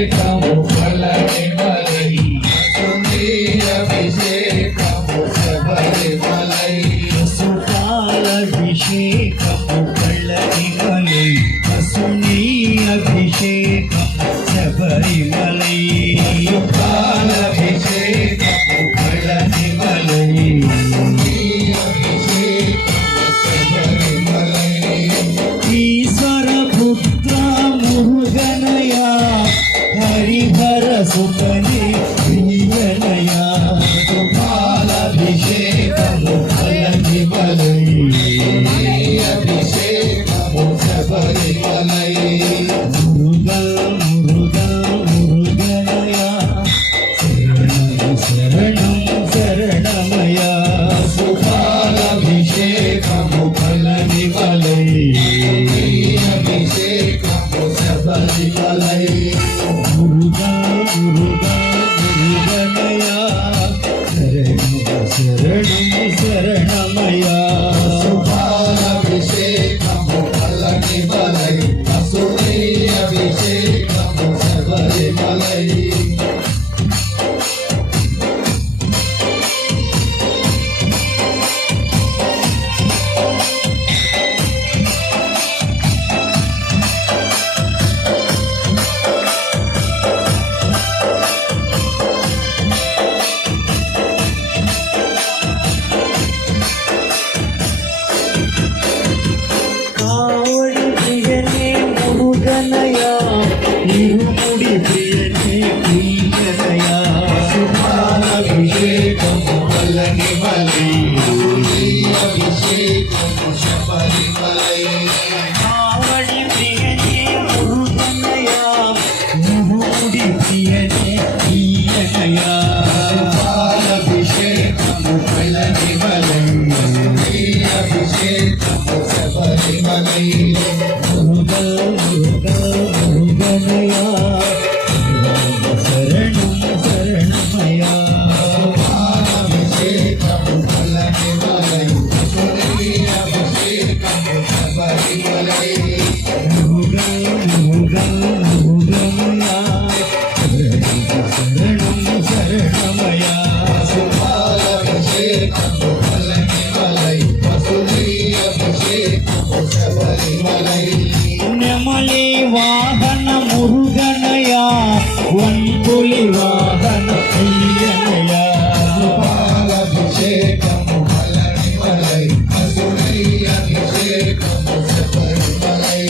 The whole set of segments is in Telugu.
అభిషేకము పల్లకిమలై వసుని అభిషేకము శబరిమలై వసుపాలభిషేకము పల్లకిమలై వసుని అభిషేకము శబరిమలై వసుపాలభిషేకము పల్లకిమలై ఈశ్వర పుత్ర మురుగనయా హరిహర సుతని ప్రియనయా వసుపాలభిషేకము పల్లకిమలై అభిషేకము శబరిమలై మురుగా మురుగా మురుగనయా శరణం శరణమయా వసుపాలభిషేకము పల్లకిమలై అభిషేకము శబరిమలై మురుగా మురుగా మురుగనయా శరణం శరణమయా వసుపాలభిషేకము పల్లకిమలై వసుని అభిషేకము శబరిమలై కావడి ప్రియనే మురుగనయా ఇరుముడి ప్రియనే ప్రియనయా వసుపాలభిషేకము పల్లకిమలై అభిషేకము శబరిమలై కావడి ప్రియనే మురుగనయా ఇరుముడి ప్రియనే ప్రియనయా వసుపాలభిషేకము పల్లకిమలై అభిషేకము శబరిమలై మురుగా మురుగా మురుగనయా శరణం శరణమయా అభిషేకము పల్లకిమలై వసుని అభిషేకము శబరిమలై మురుగా మురుగా మురుగనయా శరణం శరణమయా వసుపాలభిషేకము పల్లకిమలై వసుని అభిషేకము శబరిమలై నెమలి వాహన మురుగనయా వంపులి వాహన ప్రియనయా వసుపాలభిషేకము పల్లకిమలై వసుని అభిషేకము శబరిమలై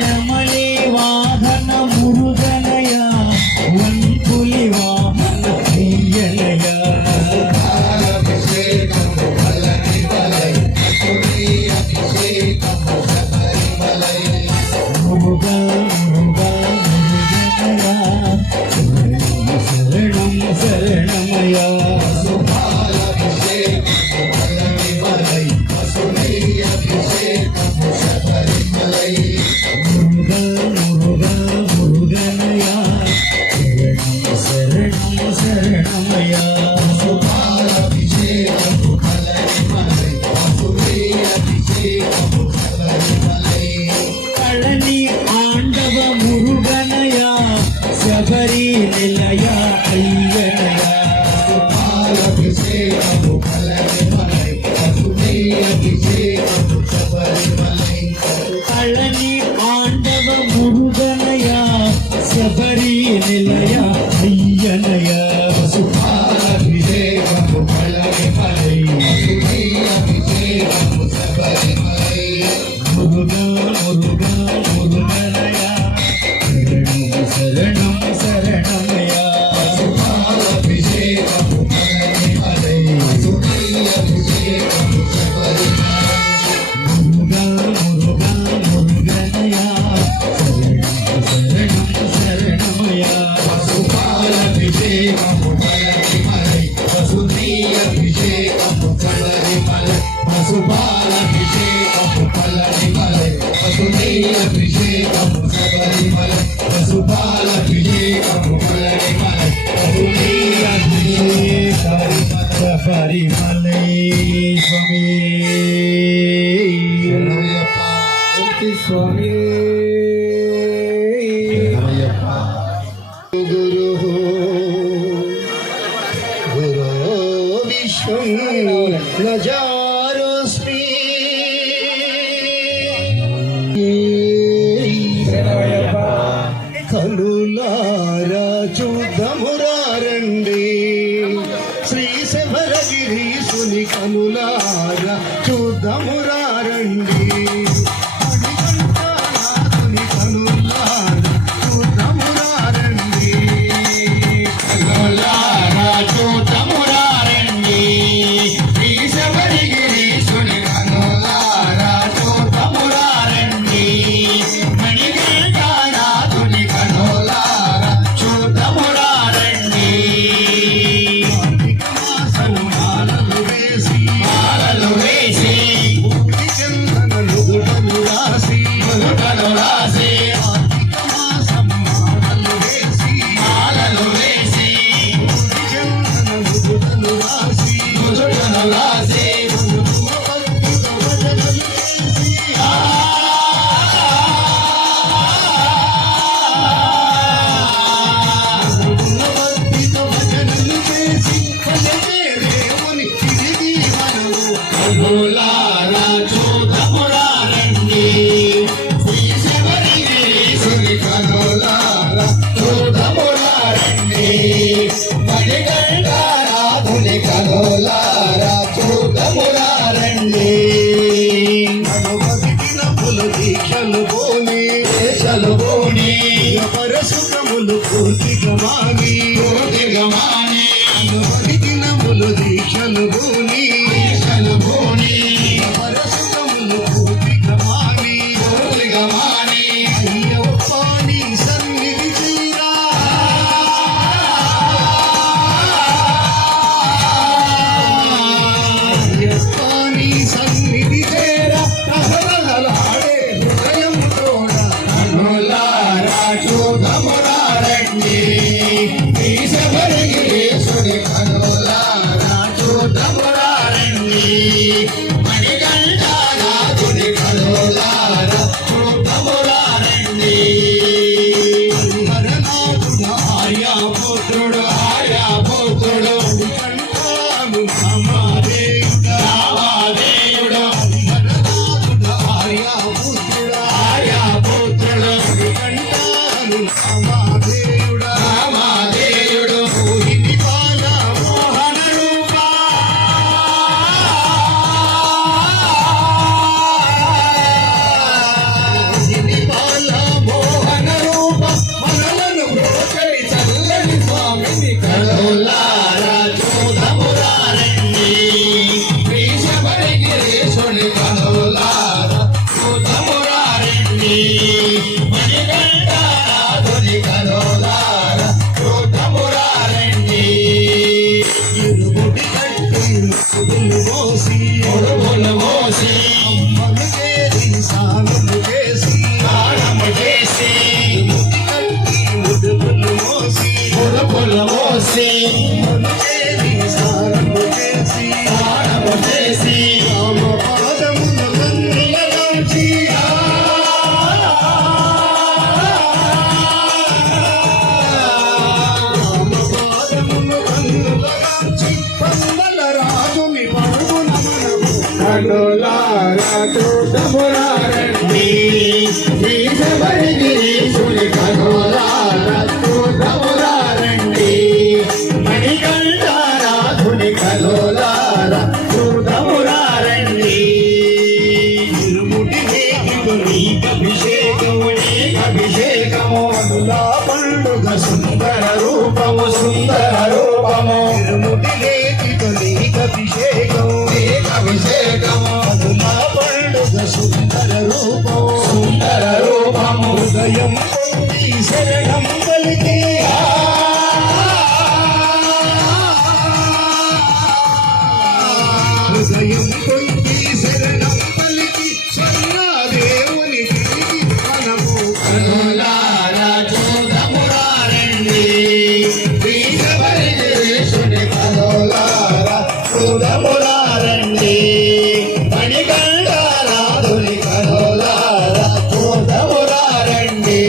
నెమలి వాహన మురుగనయా వంపులి వాహన ప్రియనయా వసుపాలభిషేకము పల్లకిమలై వసుని అభిషేకము శబరిమలై మురుగా మురుగా మురుగనయా శరణం శరణమయా వసుపాలభిషేకము పల్లకిమలై వసుని అభిషేకము శబరిమలై మురుగా మురుగా మురుగనయా శరణం శరణమయా వసుపాలభిషేకము పల్లకిమలై వసుని అభిషేకము శబరిమలై పళని ఆండవ మురుగనయా శబరి నిలయ అయ్యనయా వసుపాలభిషేకము పల్లకిమలై వసుని అభిషేకము శబరిమలై పళని ఆండవ మురుగనయా శబరి నిలయ అయ్యనయా వసుపాలభిషేకము పల్లకిమలై వసుని అభిషేకము శబరిమలై మురుగా మురుగా మురుగనయా శరణం శరణమయా వసుపాలభిషేకము పల్లకిమలై వసుని అభిషేకము శబరిమలై మురుగా మురుగా మురుగనయా శరణం శరణమయా వసుపాలభిషేకము పల్లకిమలై వసుని అభిషేకము శబరిమలై వసుపాలభిషేకము పల్లకిమలై వసుని అభిషేకము శబరిమలై వసుపాలభిషేకము గురు గురు విశ్వం నజారోస్మి కనులారా చూద్దామురారండి శ్రీ శబరగిరీశుని కనులారా చూద్దామురారండి అడిగంటానాథుని కనులారా చూద్దామురారండి కనులారా చూద్దామురారండి శ్రీ శబరిగిరీశుని కనులారా చూద్దామురారండి మణికంఠనాథుని కనులారా చూద్దామురారండి మాలలు వేసి పూర్తి చందనలు గుడలు రాసి నుదుటను రాసి మాసం మాలలు వేసి మాలలు వేసి పూర్తి చందనలు గుడలు రాసి నుదుటను రాసి కనులారా చూద్దామురారండి శ్రీ శబరిగిరీశుని కనులారా చూద్దామురారండి మణికంఠనాథుని కనులారా చూద్దామురారండి దీక్షలు పోనీ దేశలు పోని పరశుకములు పూర్తిగా మాని పూర్తిగా మాని దినములు దీక్షలు పోనీ దేశలు పోని పరశుకములు పూర్తిగా మాని పూర్తిగా మాని అయ్యప్పని సన్నిధి చేరా అయ్యప్పని సన్నిధి చేరా రహరహలాడే హృదయం తోడా కనులారా చూద్దామురారండి శ్రీ శబరిగిరీశుని కనులారా చూద్దామురారండి మణికంఠనాథుని కనులారా చూద్దామురారండి హరనాథుడు ఆర్యాపుత్రుడు ఆర్యాపుత్రుడు కంఠాను సమాదేయుడా రామాదేయుడు హరనాథుడు ఆర్యాపుత్రుడు ఆర్యాపుత్రుడు కంఠాను సమాదేయుడా రామాదేయుడు మోహిని బాల మోహన రూపా మోహిని బాల మోహన రూప మనలను బ్రోకడి చల్లని స్వామిని కనులారా చూద్దామురారండి శ్రీ శబరిగిరీశుని కనులారా చూద్దామురారండి మణికంఠనాథుని కనులారా చూద్దామురారండి ఇరుముడి కట్టి ముసుగులు మోసి ముడుగులు మోసి అమ్మను చేరి సానులు చేసి స్నానము చేసి ఇరుముడి కట్టి ముసుగులు మోసి ముడుగులు మోసి అమ్మను చేరి సానులు చేసి స్నానము చేసి రామ పాదమున కన్నులగాల్చి రామ పాదమున కన్నులగాల్చి పందల రాజుని పరుగున మనము కనులారా చూద్దామురారండి శ్రీ శబరిగిరీశుని కనులారా చూద్దామురారండి మణికంఠనాథుని కనులారా చూద్దామురారండి ఇరుముడి వేదికలు నీకభిషేకము నీకభిషేకము నీకలా పండుగ సుందర రూపము సుందర రూపము ఇరుముడి వేదికలు నీకభిషేకం నీకభిషేకము మధులా పండుగ సుందర రూపం సుందర రూపము హృదయం పొంది శరణం పలికి హృదయం పొంది శరణం పలికి స్వర్ణదేవుని తిరిగి మనము కనులారా చూద్దామురారండి శ్రీ శబరిగిరీశుని కనులారా చూద్దామురారండి మణికంఠనాథుని కనులారా చూద్దామురారండి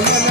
మన